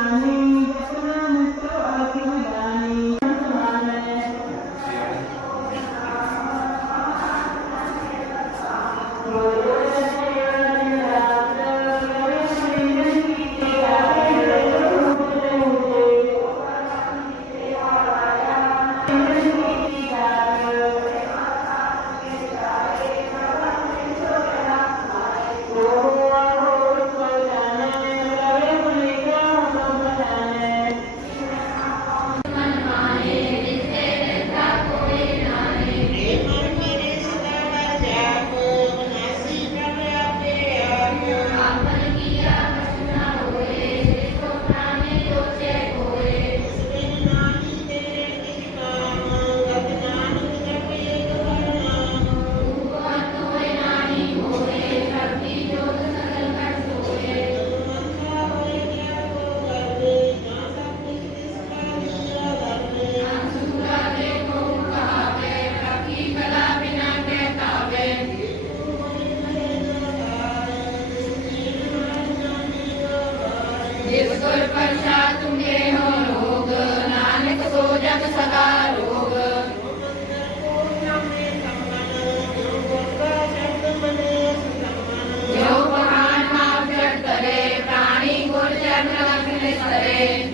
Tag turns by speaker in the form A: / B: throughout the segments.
A: Amen. ਗੁਰ ਪ੍ਰਸਾਦ ਤੁਮੇ ਹੋ ਰੋਗ, ਨਾਨਕ ਸੋ ਜਗ ਸਦਾ ਰੋਗ। ਜੋ ਪਹਾਨ ਮਾਪ ਜੜ ਕਰੇ ਪ੍ਰਾਣੀ ਗੁਰ ਚਰਨ ਰਖਨੇ ਸਰੇ।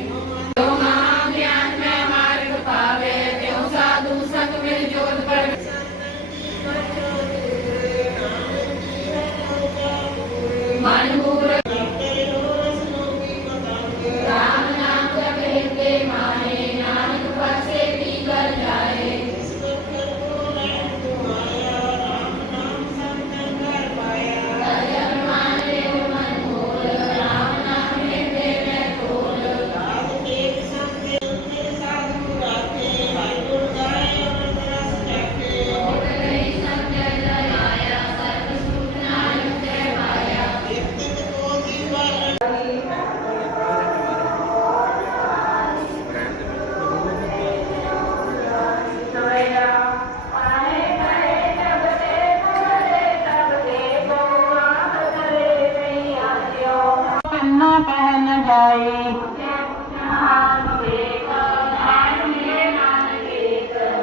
A: न पहन जाए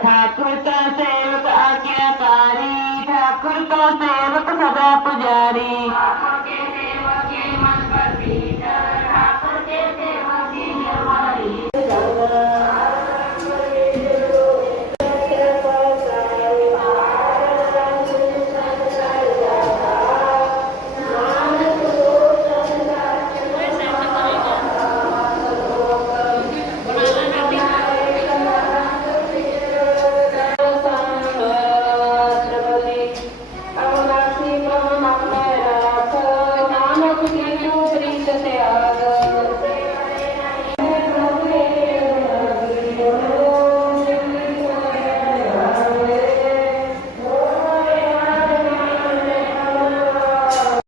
A: ठाकुर का सेवक आज्ञाकारी ठाकुर का
B: सेवक सदा पुजारी